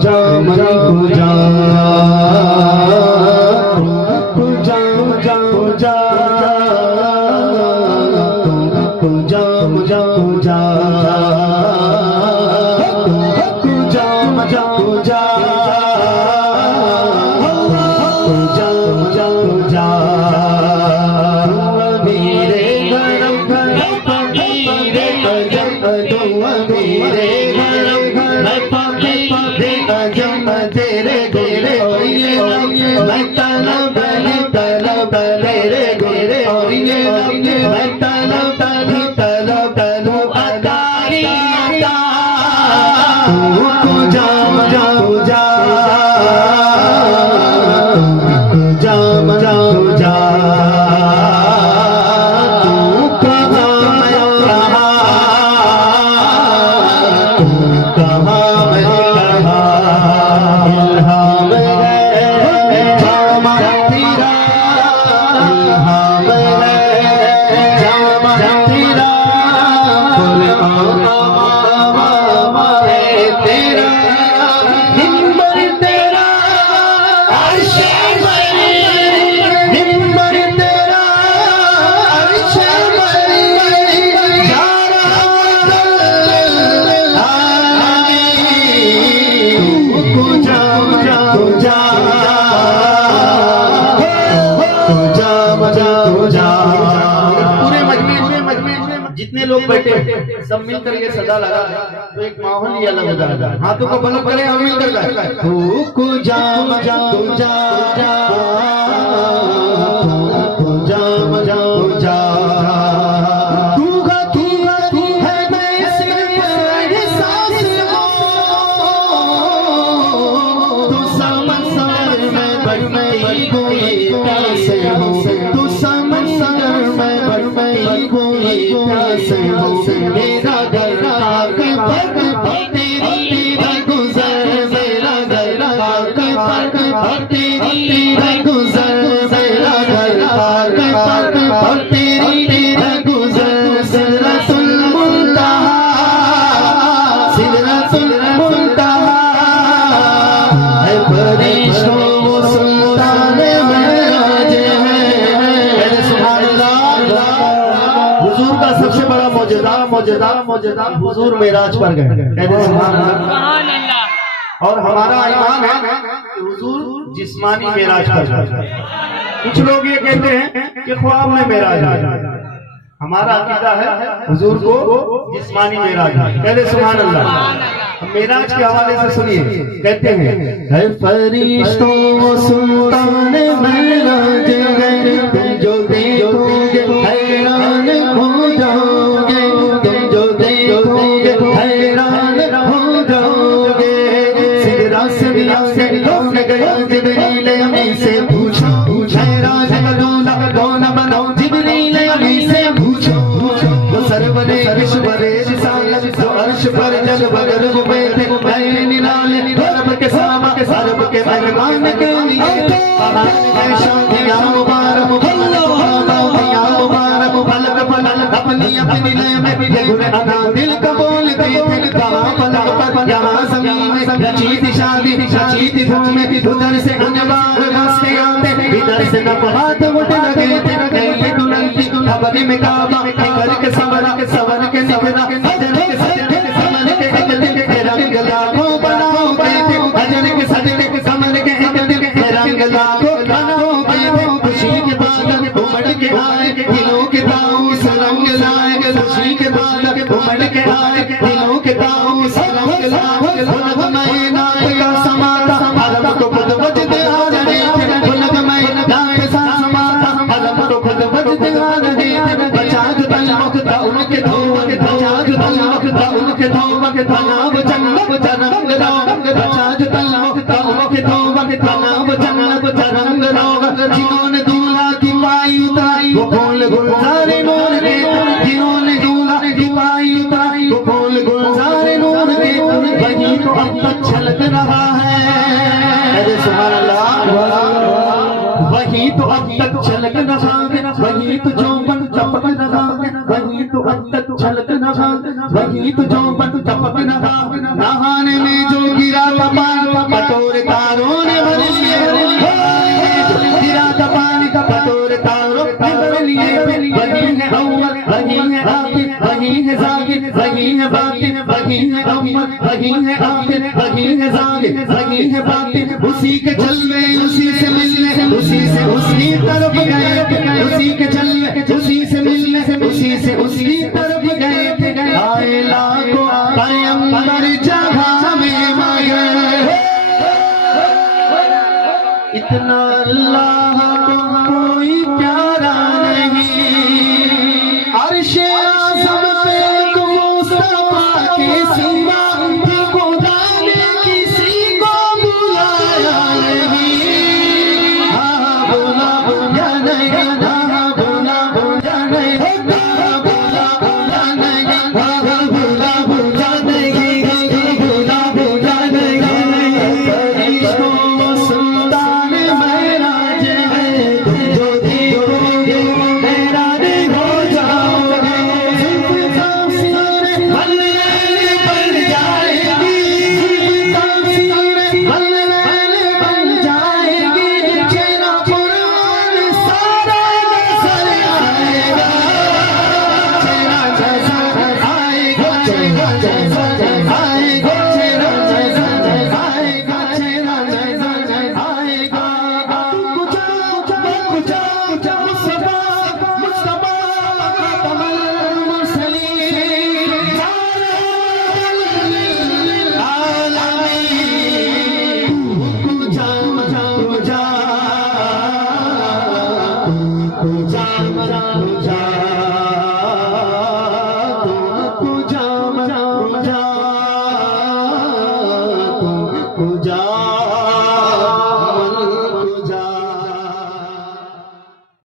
पूजा मई पूजा पूजा पूजा पूजा पूजा पूजा पूजा पूजा मजा पूजा पूजा पूजा पूजा मेरे गरम गरम पगीरे अजम मेरे गरम गरम पगीरे अजम तेरे गोरे ओये मैं तलब रे गोरे ओये मैं तलब अदारी अदा पूजा मजा पूजा पूजा मजा पूजा जितने लोग बैठे सब मिलकर ये सदा लगा तो एक माहौल ही अलग हो जाएगा। हाथों को बलब करे हम मिलकर गाएं पूजा मजा पूजा पूजा मजा पूजा तू है मैं सिर्फ एहसास तू समंदर में बड़ मैं कोई प्यास हूँ तू समंदर में बड़ मैं कोई प्यास हूँ मेरा घर आके पग तेरी गुजर मेरा घर आके पग तेरी गुजर मेरा घर आके पग तेरी गुजर सिदरतुल मुंतहा है फरिश्तों वो सुल्तान महराज है। सुभान अल्लाह। हुजूर का सबसे बड़ा मौजूदा हुजूर मेराज पर गए कहते सुभान अल्लाह। और हमारा ईमान है कि हुजूर जिस्मानी मेराज पर गए। कुछ लोग ये कहते हैं कि ख्वाब में मेराज है, हमारा अकीदा है हुजूर को जिस्मानी मेराज कहते सुभान अल्लाह। मेराज के हवाले से सुनिए कहते हैं है फरिश्तों सुल्तान मेराज गए तुम जो देखोगे हैरान हो जाओगे तुम जो देखोगे हैरान हो जाओगे। सिदरा से लौट गया जिब्रील अमीन से पूछो हैरान कौन बनाओ जिब्रील अमीन से पूछो वो सरवरे विश्वरे रिसालत जो अर्श पर जल बगर में थे निराले रब के सामा के सरब के मेहमान के लिए शादियां मुबारक अपनी अपनी लय में गुल अदा दिल का बोलते थे कहाँ पलक पर यहाँ जमीन में रची शादी रची धूम में उधर से अनवार रास्ते आते इधर से नफात उठ लगे थे गई दुल्हन खबर में काबा करके सवर के निकला अजर के सजने के समन के एक दिल के रंग लाखों बनाओगे अजर के सजने के समन के एक दिल के रंग लाखों बनाओगे खुशी के बादल उमड़ के आए दिलों के ताऊस रंग लाए खुशी के बादल उमड़ के आए दिलों के ताऊस रंग लाए गुलब महीना का समाता अरब को खुद बजते आ रहे थे गुलब महीना के समाता अरब को खुद बजते आ रहे थे बचाग तलमुख था उनके धोवक बचाग तलमुख था उनके धोवक तनाव जन्नत तरंग रंग बचाग तलमुख था उनके धोवक तनाव जन्नत तरंग रंग जिन्होंने दूल्हा की पाई उतारी वो फूल गुलजारे नूर के जिन्होंने दूल्हा की पाई उतारी वो फूल गुलजारे नूर के वही तो अब तक छलक रहा है। अरे सुभान अल्लाह। वही तो अब तक छलक रहा है वही तो जो बन चपक रहा है वही तो अब तक छलक रहा वही तुझो पर टपक रहा, नहाने में जो गिरा था पानी कटोरे तारों ने भर लिए, गिरा था पानी का कटोरे तारों ने भर लिए। वही है अव्वल, वही है आखिर, वही है जाहिर, वही है बातिन, वही है अव्वल, वही है आखिर, वही है जाहिर, वही है बातिन। उसी के चलने, उसी से मिलने, उसी से उसी तरफ गए, उसी के चलने, उसी से मिलने, उसी से उसी तरफ गए। आए लाखों पैगंबर जहां में मगर, इतना अल्लाह को कोई प्यारा नहीं। अर्शे आज़म पे एक मुस्तफा के सिवा खुदा ने किसी को बुलाया नहीं। हाँ बोला बोला नहीं, हाँ बोला बोला नहीं, हाँ बोला बोला नहीं, हाँ बोला बोला नहीं, बोला बोला नहीं। फरिश्तों सुल्तान महराज है, तुम जो देखोगे हैरान हो जाओगे। बल्ले बन जाएगी, बल्ले बन जाएगी, चेहरा कुरान सारा नजर आएगा, चेहरा जैसा आएगा, चेहरा जैसा आएगा, चेहरा जैसा आएगा, चेहरा जैसा आएगा। मुस्तफा मुस्तफा तमल मुरसलीन आलमीन, कुजा कुजा कुजा कुजा